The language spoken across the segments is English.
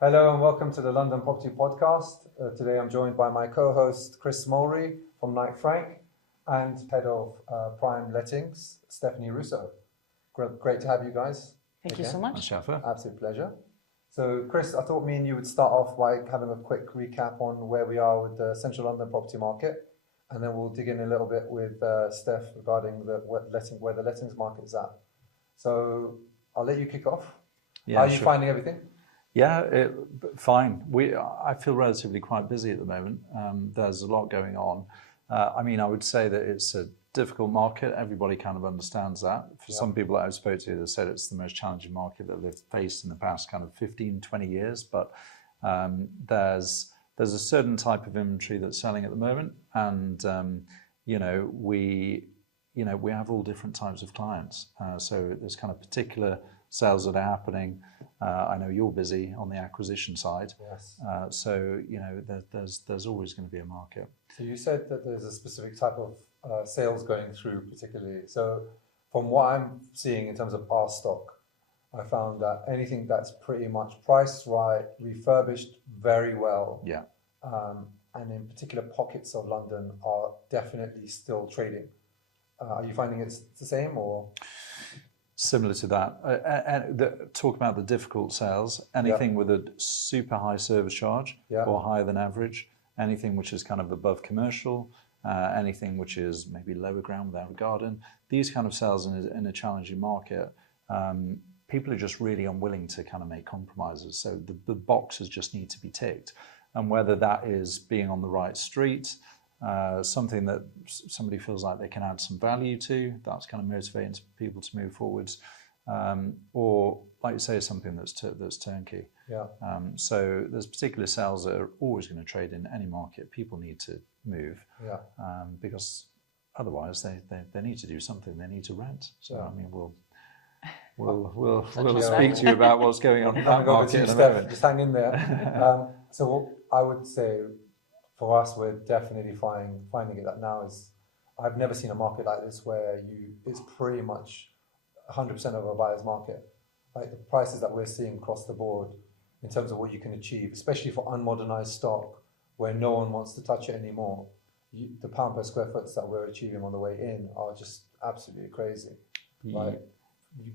Hello and welcome to the London Property Podcast. Today I'm joined by my co-host Chris Mulry from Knight Frank and Head of Prime Lettings, Stephanie Russo. Great to have you guys. Thank you so much. Shafa. Absolute pleasure. So Chris, I thought me and you would start off by having a quick recap on where we are with the central London property market, and then we'll dig in a little bit with Steph regarding where the lettings market is at. So I'll let you kick off. Yeah, How are you finding everything? Yeah, fine. I feel relatively quite busy at the moment. There's a lot going on. I would say that it's a difficult market. Everybody kind of understands that. For some people that I've spoken to, they said it's the most challenging market that they've faced in the past kind of 15, 20 years. But there's a certain type of inventory that's selling at the moment, and we have all different types of clients. So there's kind of particular sales that are happening. I know you're busy on the acquisition side. Yes. So there's always going to be a market. So you said that there's a specific type of sales going through particularly. So from what I'm seeing in terms of our stock, I found that anything that's pretty much priced right, refurbished very well, and in particular pockets of London are definitely still trading. Are you finding it's the same or? Similar to that. Talk about the difficult sales, anything with a super high service charge or higher than average, anything which is kind of above commercial, anything which is maybe lower ground without a garden. These kind of sales in a challenging market, people are just really unwilling to kind of make compromises. So the boxes just need to be ticked. And whether that is being on the right street, something that somebody feels like they can add some value to, that's kind of motivating people to move forwards, or like you say, something that's turnkey. So there's particular sales that are always going to trade in any market. People need to move because otherwise they need to do something. They need to rent. So we'll speak to you about what's going on in that market in a moment. Just hang in there. So what I would say, for us, we're definitely finding it that now is, I've never seen a market like this where it's pretty much 100% of a buyer's market. Like the prices that we're seeing across the board in terms of what you can achieve, especially for unmodernised stock where no one wants to touch it anymore. The pound per square foot that we're achieving on the way in are just absolutely crazy. Like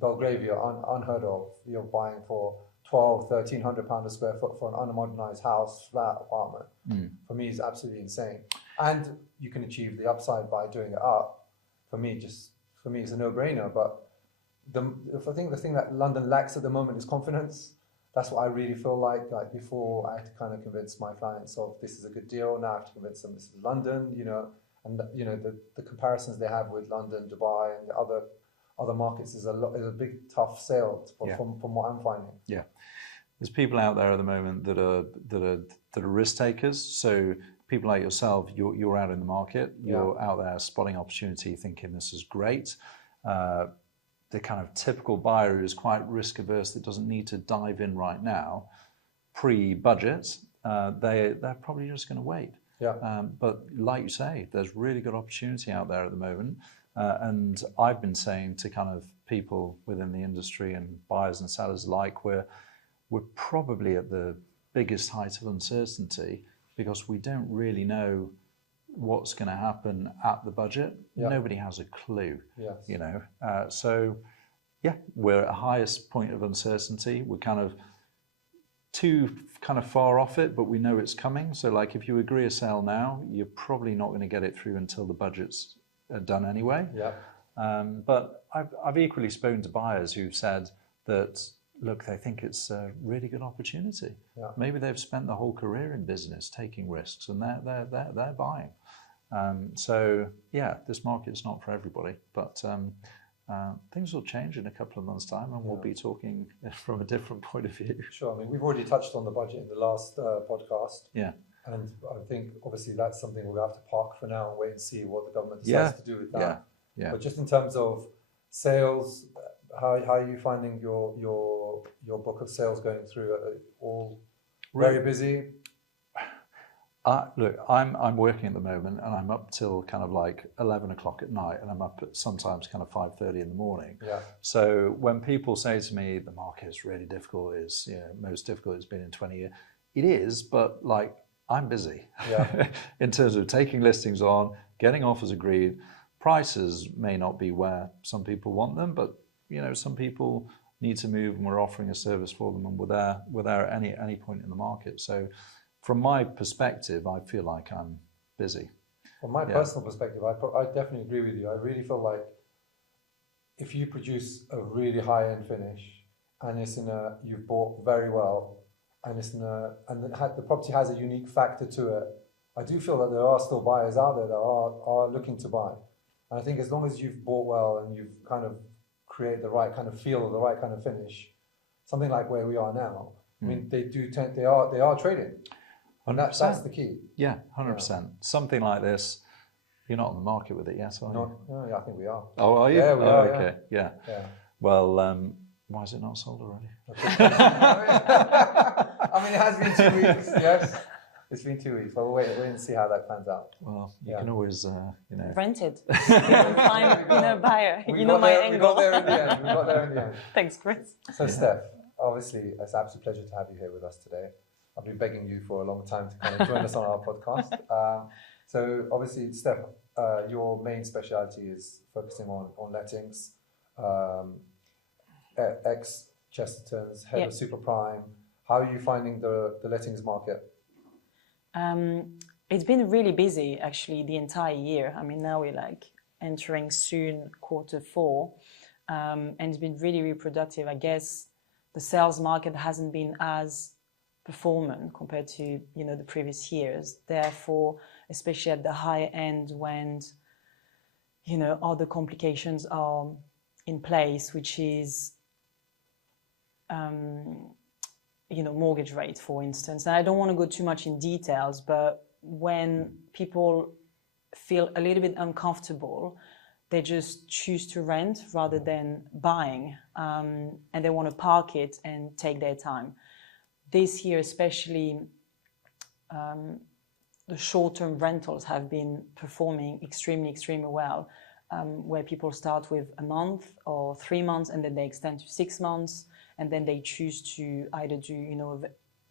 Belgravia, unheard of. You're buying for £1,200–1,300 a square foot for an unmodernised house, flat, apartment. For me, is absolutely insane. And you can achieve the upside by doing it up. For me, it's a no-brainer. But I think the thing that London lacks at the moment is confidence. That's what I really feel like. Like before, I had to kind of convince my clients of this is a good deal. Now I have to convince them this is London. And the comparisons they have with London, Dubai, and the other markets is a big tough sale from what I'm finding. Yeah, there's people out there at the moment that are risk takers. So people like yourself, you're out in the market, you're out there spotting opportunity, thinking this is great. The kind of typical buyer who is quite risk averse, that doesn't need to dive in right now, pre-budget, they're probably just going to wait. But like you say, there's really good opportunity out there at the moment. And I've been saying to kind of people within the industry and buyers and sellers alike, we're probably at the biggest height of uncertainty because we don't really know what's going to happen at the budget. Nobody has a clue. So we're at the highest point of uncertainty. We're kind of too far off it, but we know it's coming. So like if you agree a sale now, you're probably not going to get it through until the budget's done anyway. But I've equally spoken to buyers who've said that, look, they think it's a really good opportunity. Maybe they've spent their whole career in business taking risks, and they're buying. So this market's not for everybody, but things will change in a couple of months' time, and we'll be talking from a different point of view. Sure. I mean, we've already touched on the budget in the last podcast. And I think obviously that's something we'll have to park for now and wait and see what the government decides to do with that. But just in terms of sales, how are you finding your book of sales going through? All very busy? Look, I'm working at the moment, and I'm up till kind of like 11 o'clock at night, and I'm up at sometimes kind of 5:30 in the morning. Yeah. So when people say to me the market is really difficult, it's most difficult it's been in 20 years, it is. But like I'm busy in terms of taking listings on, getting offers agreed. Prices may not be where some people want them, but some people need to move, and we're offering a service for them, and we're there at any point in the market. So from my perspective, I feel like I'm busy. From my personal perspective, I definitely agree with you. I really feel like if you produce a really high-end finish and you've bought very well, and the property has a unique factor to it, I do feel that there are still buyers out there that are looking to buy. And I think as long as you've bought well and you've kind of created the right kind of feel, the right kind of finish, something like where we are now, I mean, they are trading. And that's the key. Yeah, 100%. Something like this, you're not on the market with it yet, are you? No, yeah, I think we are. Oh, are you? Yeah, we are. Okay, yeah. Well, why is it not sold already? I mean, it has been 2 weeks, yes. It's been 2 weeks, but we'll wait and see how that pans out. Well, you can always, rent it. Find a buyer. We my angle. We got there in the end. Thanks, Chris. So, Steph, obviously, it's an absolute pleasure to have you here with us today. I've been begging you for a long time to kind of join us on our podcast. So obviously, Steph, your main speciality is focusing on lettings, ex-Chestertons, head of super prime. How are you finding the lettings market? It's been really busy, actually, the entire year. I mean, now we're like entering soon Q4, and it's been really, really productive. I guess the sales market hasn't been as performant compared to the previous years. Therefore, especially at the high end, when all the complications are in place, which is mortgage rate, for instance. And I don't want to go too much in details, but when people feel a little bit uncomfortable, they just choose to rent rather than buying, and they want to park it and take their time. This year, especially, the short-term rentals have been performing extremely, extremely well, where people start with a month or 3 months, and then they extend to 6 months, and then they choose to either do,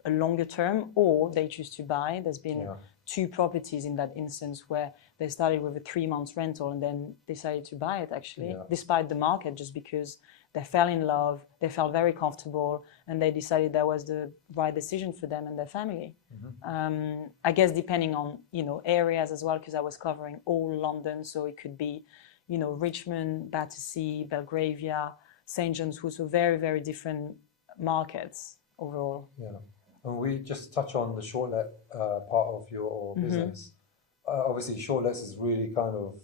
a longer term, or they choose to buy. There's been 2 properties in that instance where they started with a 3 months rental and then decided to buy it, actually, despite the market, just because they fell in love, they felt very comfortable, and they decided that was the right decision for them and their family. Mm-hmm. I guess depending on, areas as well, because I was covering all London, so it could be, Richmond, Battersea, Belgravia, St. John's Wood, so very, very different markets overall. Yeah, and we just touch on the short-let part of your business. Obviously, short-lets is really kind of,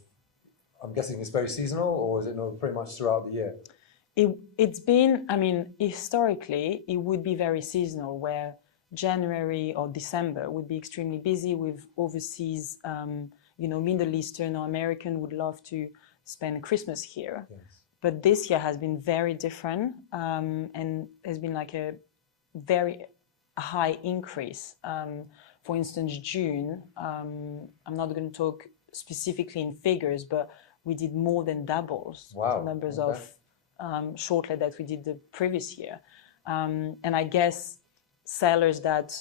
I'm guessing it's very seasonal, or is it pretty much throughout the year? It's been, historically, it would be very seasonal, where January or December would be extremely busy with overseas, Middle Eastern or American would love to spend Christmas here. Yes. But this year has been very different, and there's been like a very high increase. For instance, June, I'm not going to talk specifically in figures, but we did more than doubles the numbers of short-let that we did the previous year. And I guess sellers that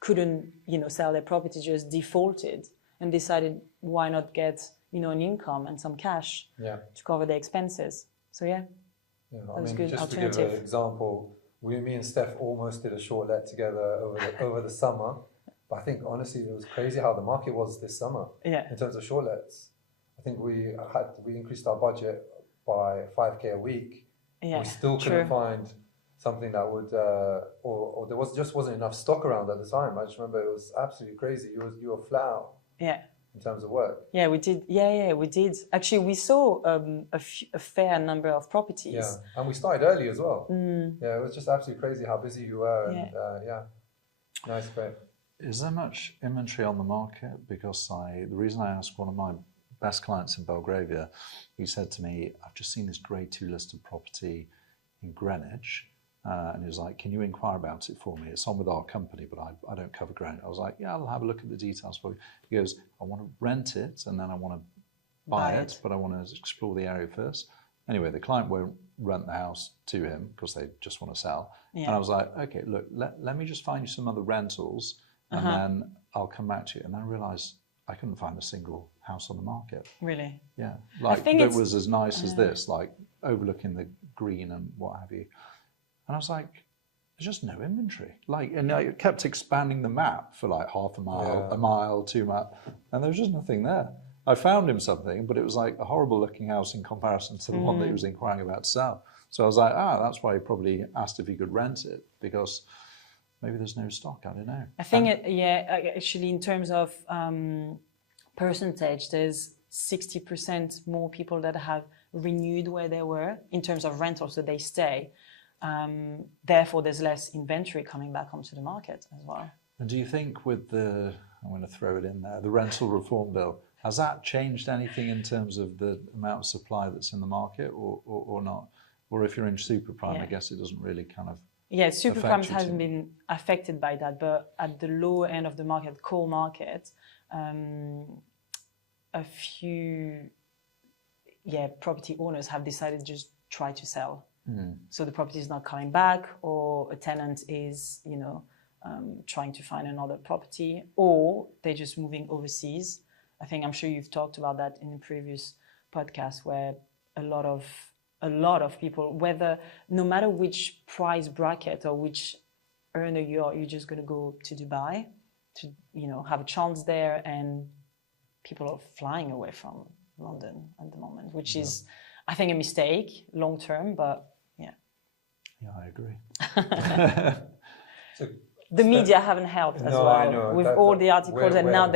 couldn't, sell their property just defaulted and decided why not get, an income and some cash to cover their expenses. So that was a good just alternative. To give an example, me and Steph almost did a short-let together over the summer. But I think honestly, it was crazy how the market was this summer in terms of short-lets. I think we increased our budget by $5,000 a week. We still couldn't find something that would, or there wasn't enough stock around at the time. I just remember it was absolutely crazy. You were flat out. In terms of work. Yeah, we did. Yeah, we did. Actually, we saw a fair number of properties. Yeah, and we started early as well. Yeah, it was just absolutely crazy how busy you were. And nice, great. Is there much inventory on the market? Because the reason I asked one of my best clients in Belgravia, he said to me, I've just seen this grade 2 listed property in Greenwich. And he was like, can you inquire about it for me? It's on with our company, but I don't cover ground. I was like, yeah, I'll have a look at the details for you. He goes, I want to rent it and then I want to buy it, but I want to explore the area first. Anyway, the client won't rent the house to him because they just want to sell. Yeah. And I was like, okay, look, let me just find you some other rentals and then I'll come back to you. And then I realised I couldn't find a single house on the market. Really? Yeah. Like, that was as nice as this, like overlooking the green and what have you. And I was like, there's just no inventory. Like, and I kept expanding the map for like half a mile, 2 miles, and there was just nothing there. I found him something, but it was like a horrible looking house in comparison to the one that he was inquiring about to sell. So I was like, that's why he probably asked if he could rent it, because maybe there's no stock, I don't know. I think, actually in terms of percentage, there's 60% more people that have renewed where they were in terms of rental, so they stay. Therefore, there's less inventory coming back onto the market as well. And do you think with the, I'm going to throw it in there, the rental reform bill, has that changed anything in terms of the amount of supply that's in the market or not? Or if you're in super prime, I guess it doesn't really kind of super prime hasn't been affected by that, but at the low end of the market, core market, a few property owners have decided to just try to sell. So the property is not coming back, or a tenant is, trying to find another property, or they're just moving overseas. I'm sure you've talked about that in the previous podcast, where a lot of people, whether no matter which price bracket or which earner you are, you're just going to go to Dubai to have a chance there, and people are flying away from London at the moment, which is, I think, a mistake long term, but yeah, I agree. So the media haven't helped as well. I know. With all the articles, and now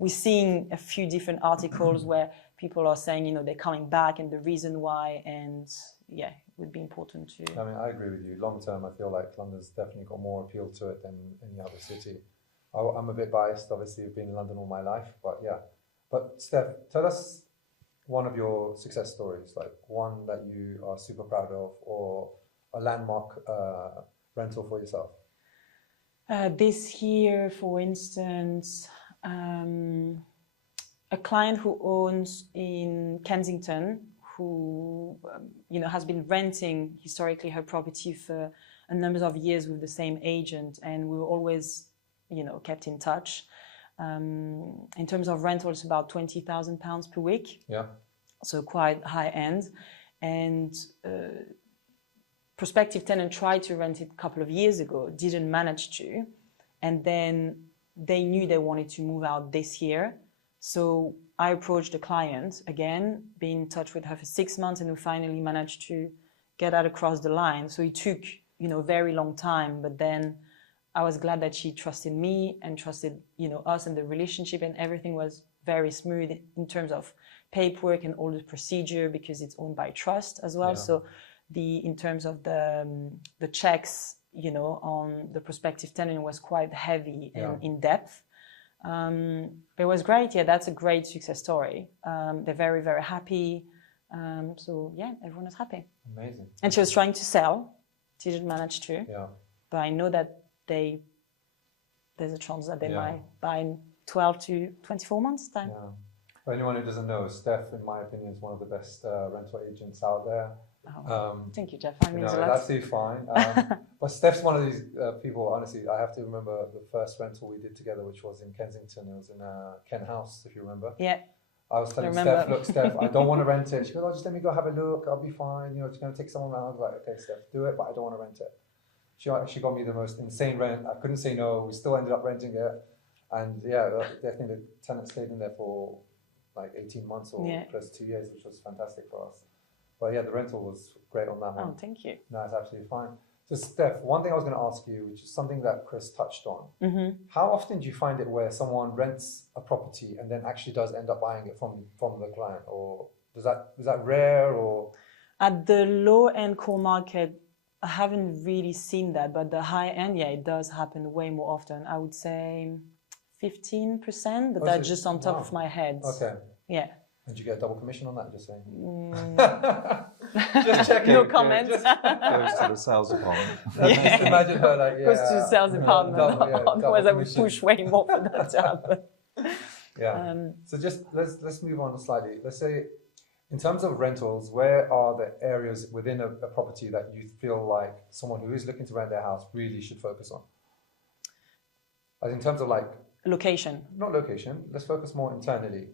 we're seeing a few different articles where people are saying, they're coming back and the reason why, and it would be important to... I mean, I agree with you. Long term, I feel like London's definitely got more appeal to it than any other city. I'm a bit biased, obviously, I've been in London all my life, but yeah. But Steph, tell us one of your success stories, like one that you are super proud of, or a landmark rental for yourself. This year, for instance, a client who owns in Kensington, who has been renting historically her property for a number of years with the same agent, and we were always, kept in touch. In terms of rental, it's about £20,000 per week. Yeah. So quite high end, and prospective tenant tried to rent it a couple of years ago, didn't manage to, and then they knew they wanted to move out this year. So I approached the client again, been in touch with her for 6 months, and we finally managed to get that across the line. So it took, a very long time, but then I was glad that she trusted me and trusted, us and the relationship, and everything was very smooth in terms of paperwork and all the procedure, because it's owned by trust as well. Yeah. So in terms of the checks, on the prospective tenant was quite heavy and in depth. It was great. Yeah, that's a great success story. They're very, very happy. So yeah, everyone is happy. Amazing. And she was trying to sell. She didn't manage to. Yeah. But I know that there's a chance that they might buy in 12 to 24 months time. Yeah. For anyone who doesn't know, Steph, in my opinion, is one of the best rental agents out there. Thank you, Jeff. I mean, it's absolutely fine. But Steph's one of these people, honestly, I have to remember the first rental we did together, which was in Kensington. It was in Kent House, if you remember. Yeah. I was telling Steph, look, Steph, I don't want to rent it. She goes, just let me go have a look. I'll be fine. It's going to take someone around. I was like, okay, Steph, do it, but I don't want to rent it. She got me the most insane rent. I couldn't say no. We still ended up renting it. And I think the tenant stayed in there for like 18 months or close to 2 years, which was fantastic for us. But yeah, the rental was great on that one. Oh, thank you. No, it's absolutely fine. So Steph, one thing I was going to ask you, which is something that Chris touched on. Mm-hmm. How often do you find it where someone rents a property and then actually does end up buying it from the client? Or is that rare? Or at the low end core market, I haven't really seen that, but the high end, it does happen way more often. I would say 15%, but that's just on top of my head. Okay. Yeah. And you get a double commission on that, just saying? Just checking. No comments. Goes to the sales department. Just imagine her like, Goes to the sales department. Otherwise, I would push way more for that to happen. Yeah. So just let's move on slightly. Let's say, in terms of rentals, where are the areas within a property that you feel like someone who is looking to rent their house really should focus on? As in terms of like location. Not location. Let's focus more internally.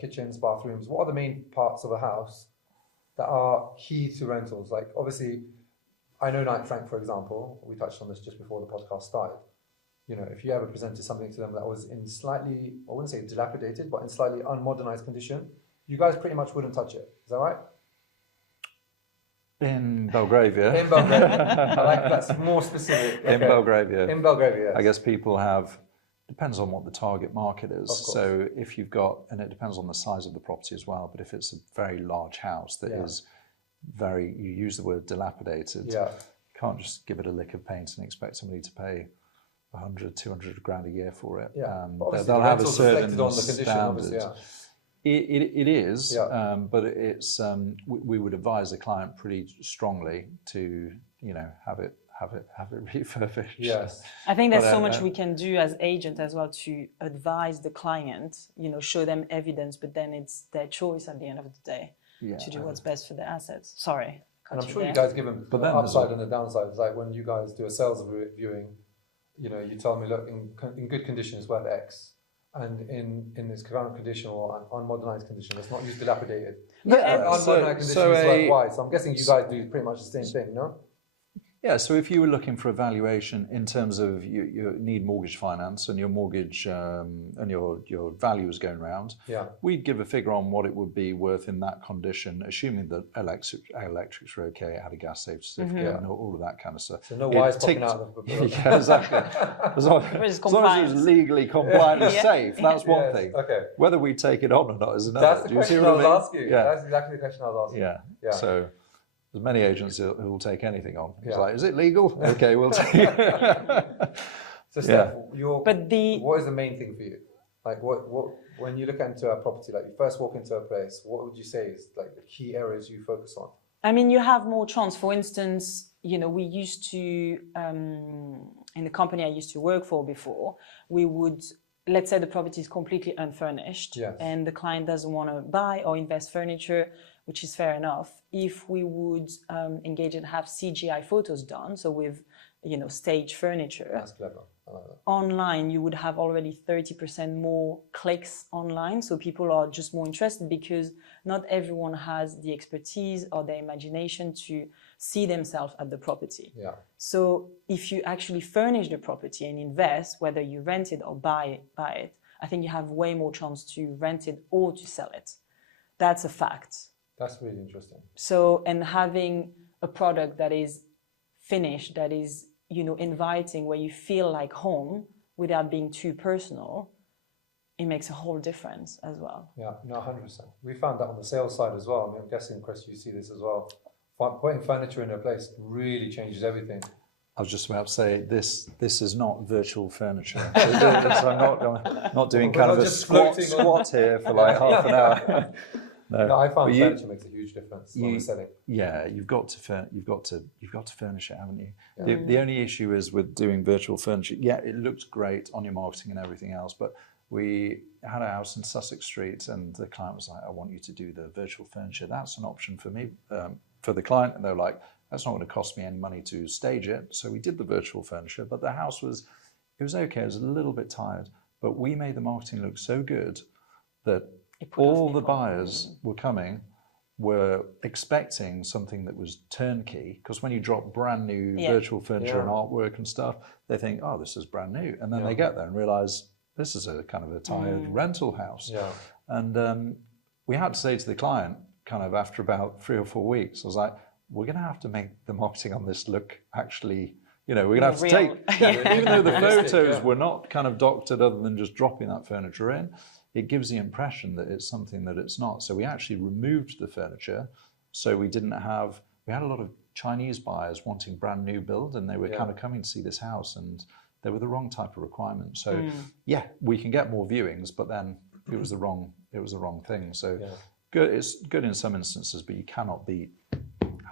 Kitchens, bathrooms. What are the main parts of a house that are key to rentals? Like, obviously, I know Knight Frank, for example. We touched on this just before the podcast started. You know, if you ever presented something to them that was in slightly, I wouldn't say dilapidated, but in slightly unmodernized condition, you guys pretty much wouldn't touch it. Is that right? In Belgravia. In Belgravia. I like that's more specific. Okay. In Belgravia. In Belgravia, yes. I guess people have, depends on what the target market is. So if you've got, and it depends on the size of the property as well, but if it's a very large house that is very, you use the word dilapidated, you can't just give it a lick of paint and expect somebody to pay 100, 200 grand a year for it. Yeah. They'll have a certain on the condition, standard. It is, but it's we would advise the client pretty strongly to, you know, have it refurbished. Yes. I think there's so much we can do as agents as well to advise the client, you know, show them evidence, but then it's their choice at the end of the day to do what's best for their assets. Sorry. And I'm sure you guys give them the upside and the downside. It's like when you guys do a sales viewing, you know, you tell me, look, in good condition it's worth X. And in this current condition or unmodernized condition, let's not use dilapidated. Unmodernized condition is worth Y. So I'm guessing you guys do pretty much the same thing, no? Yeah, so if you were looking for a valuation in terms of you need mortgage finance and your mortgage and your value is going round, we'd give a figure on what it would be worth in that condition, assuming that electrics were okay, it had a gas safety certificate and all of that kind of stuff. So no wires popping out of the Yeah, exactly. As long as it was legally compliant and safe, that's one thing. Okay. Whether we take it on or not is another. That's the question I was asking. Yeah. That's exactly the question I was asking. Yeah. So there's many agents who will take anything on. It's like, is it legal? Okay, we'll take it. So Steph, what is the main thing for you? Like what when you look into a property, like you first walk into a place, what would you say is like the key areas you focus on? I mean, you have more chance. For instance, you know, we used to, in the company I used to work for before, we would, let's say the property is completely unfurnished and the client doesn't want to buy or invest furniture, which is fair enough. If we would engage and have CGI photos done, so with, you know, stage furniture. That's clever. I like that. Online, you would have already 30% more clicks online. So people are just more interested because not everyone has the expertise or the imagination to see themselves at the property. Yeah. So if you actually furnish the property and invest, whether you rent it or buy it, I think you have way more chance to rent it or to sell it. That's a fact. That's really interesting. So, and having a product that is finished, that is, you know, inviting, where you feel like home without being too personal, it makes a whole difference as well. Yeah, no, 100%. We found that on the sales side as well. I mean, I'm guessing, Chris, you see this as well. Putting furniture in a place really changes everything. I was just about to say, this is not virtual furniture. I'm not doing kind of a squat here for like half an hour. No, I found furniture makes a huge difference when we're selling. Yeah, you've got to furnish it, haven't you? Yeah. The only issue is with doing virtual furniture. Yeah, it looks great on your marketing and everything else, but we had a house in Sussex Street, and the client was like, "I want you to do the virtual furniture." That's an option for me, for the client, and they're like, "That's not going to cost me any money to stage it." So we did the virtual furniture, but the house was okay. It was a little bit tired, but we made the marketing look so good that all the buyers were expecting something that was turnkey, because when you drop brand new virtual furniture and artwork and stuff, they think, oh, this is brand new. And then they get there and realize this is a kind of a tired rental house. Yeah. And we had to say to the client, kind of after about 3 or 4 weeks, I was like, we're going to have to make the marketing on this look actually, you know, we're going to have to take, even though the photos were not kind of doctored other than just dropping that furniture in, it gives the impression that it's something that it's not. So we actually removed the furniture. So we had a lot of Chinese buyers wanting brand new build, and they were kind of coming to see this house, and they were the wrong type of requirement. So we can get more viewings, but then it was the wrong thing. So good, it's good in some instances, but you cannot beat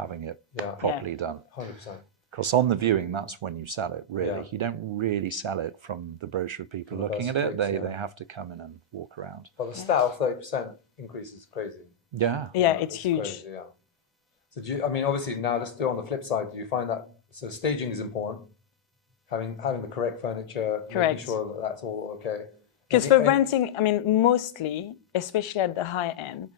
having it Yeah. properly done. 100%. Because on the viewing, that's when you sell it, really. Yeah. You don't really sell it from the brochure of people looking at it. They have to come in and walk around. But the stat of 30% increase is crazy. Yeah. Yeah, it's huge. Crazy, yeah. So do you, I mean, obviously now let's do it on the flip side. Do you find that, so staging is important, having the correct furniture, Correct. making sure that that's all okay. Because for renting, I mean, mostly, especially at the high end,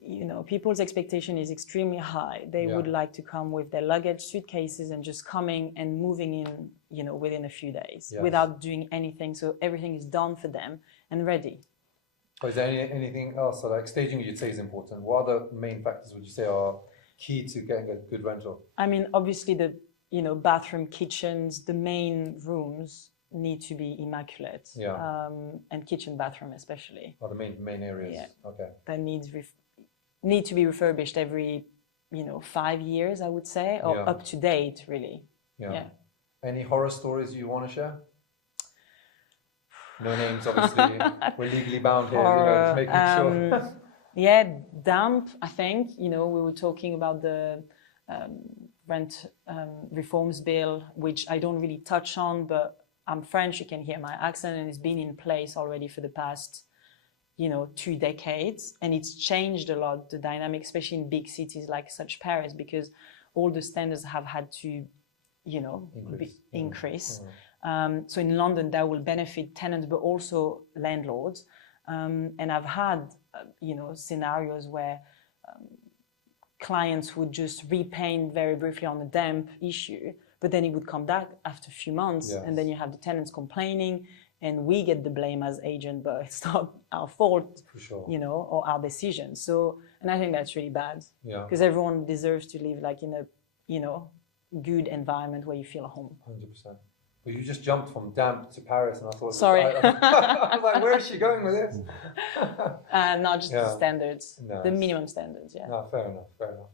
you know, people's expectation is extremely high. They would like to come with their luggage, suitcases, and just coming and moving in, you know, within a few days without doing anything. So everything is done for them and ready. Is there anything else? So like staging, you'd say is important. What other main factors would you say are key to getting a good rental? I mean, obviously the, you know, bathroom, kitchens, the main rooms need to be immaculate. Yeah. And kitchen, bathroom especially. Or the main areas? Yeah. Okay. That need to be refurbished every, you know, 5 years, I would say, or up to date, really. Yeah. Any horror stories you want to share? No names, obviously. We're legally bound here, Horror, you know, making sure. Yeah, damp, I think. You know, we were talking about the rent reforms bill, which I don't really touch on, but I'm French, you can hear my accent, and it's been in place already for the past, you know, 2 decades. And it's changed a lot, the dynamic, especially in big cities like such Paris, because all the standards have had to, you know, increase. So in London, that will benefit tenants, but also landlords. And I've had, you know, scenarios where clients would just repaint very briefly on the damp issue, but then it would come back after a few months, and then you have the tenants complaining, and we get the blame as agent, but it's not our fault, For sure. you know, or our decision. So, and I think that's really bad, because Yeah. everyone deserves to live like in a, you know, good environment where you feel at home. 100%. But you just jumped from damp to Paris, and I thought, Sorry. I was like, where is she going with this? Not just the standards, Nice. the minimum standards, yeah. No, fair enough, fair enough.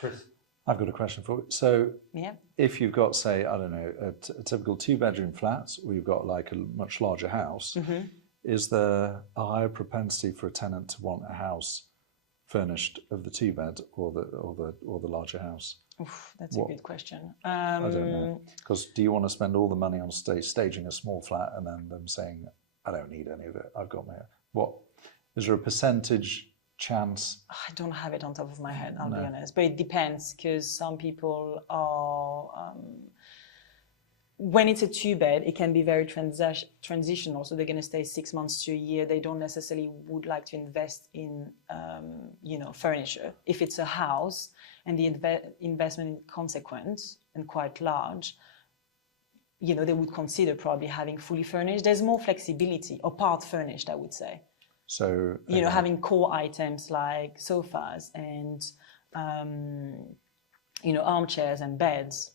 Chris? I've got a question for you. So Yeah. if you've got, say, I don't know, a typical 2-bedroom flat, or you've got like a much larger house, is there a higher propensity for a tenant to want a house furnished of the 2-bed or the larger house? Oof, that's a good question. I don't know. Because do you want to spend all the money on staging a small flat and then them saying, I don't need any of it, I've got my... What? Is there a percentage chance? I don't have it on top of my head, I'll be honest. But it depends, because some people are... when it's a 2-bed, it can be very transitional. So they're going to stay 6 months to a year. They don't necessarily would like to invest in, you know, furniture. If it's a house and the investment is consequent and quite large, you know, they would consider probably having fully furnished. There's more flexibility, or part furnished, I would say. So you know, having core items like sofas and, you know, armchairs and beds.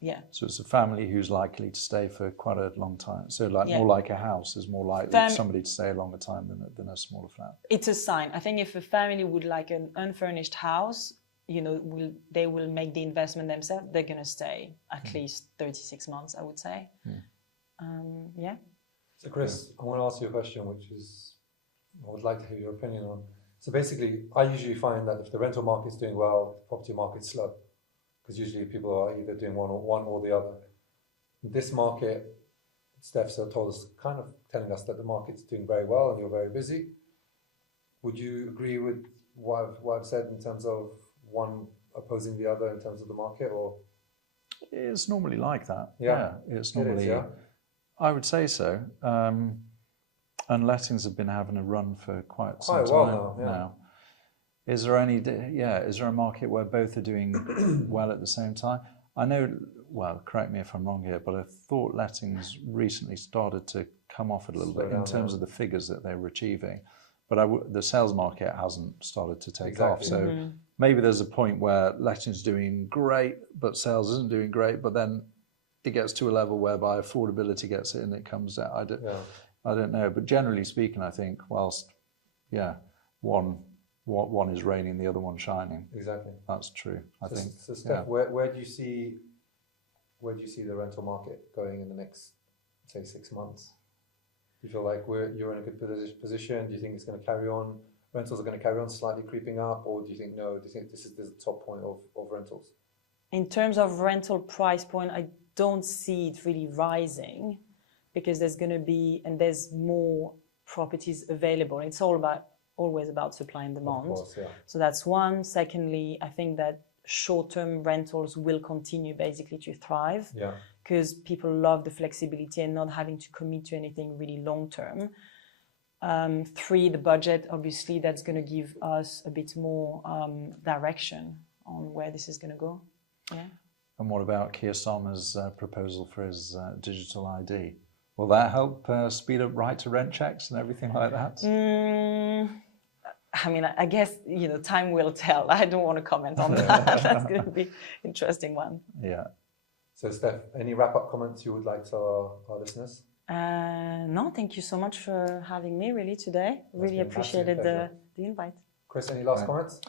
Yeah. So it's a family who's likely to stay for quite a long time. So like more like a house is more likely somebody to stay a longer time than a smaller flat. It's a sign. I think if a family would like an unfurnished house, you know, they will make the investment themselves. They're going to stay at least 36 months, I would say. Yeah. So Chris, I want to ask you a question, which is, I would like to hear your opinion on. So basically, I usually find that if the rental market's doing well, the property market's slow. Because usually people are either doing one or the other. This market, Steph's told us, kind of telling us that the market's doing very well and you're very busy. Would you agree with what I've said in terms of one opposing the other in terms of the market, or? It's normally like that. Yeah, it's normally. It is, I would say so. And lettings have been having a run for quite some a time while now. Is there is there a market where both are doing well at the same time? I know, well, correct me if I'm wrong here, but I thought lettings recently started to come off a little bit in terms of the figures that they were achieving. But the sales market hasn't started to take off. So maybe there's a point where lettings doing great, but sales isn't doing great, but then it gets to a level whereby affordability gets it and it comes out. I don't know. But generally speaking, I think whilst, one is raining, the other one shining. Exactly. That's true. I think. So Steph, where do you see the rental market going in the next, say, 6 months? Do you feel like you're in a good position? Do you think it's going to carry on rentals are going to carry on slightly creeping up, or do you think no? Do you think this is the top point of rentals? In terms of rental price point, I don't see it really rising because there's going to be, and there's more properties available. It's always about supply and demand. Of course, yeah. So that's one. Secondly, I think that short-term rentals will continue basically to thrive because people love the flexibility and not having to commit to anything really long-term. Three, the budget, obviously, that's going to give us a bit more direction on where this is going to go. Yeah. And what about Keir Starmer's proposal for his digital ID? Will that help speed up right to rent checks and everything like that? I mean, I guess, time will tell. I don't want to comment on that. That's going to be an interesting one. Yeah. So, Steph, any wrap-up comments you would like to our listeners? No, thank you so much for having me really today. Really appreciated the invite. Chris, any last comments?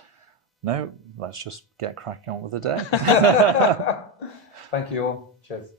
No, let's just get cracking on with the day. Thank you all. Cheers.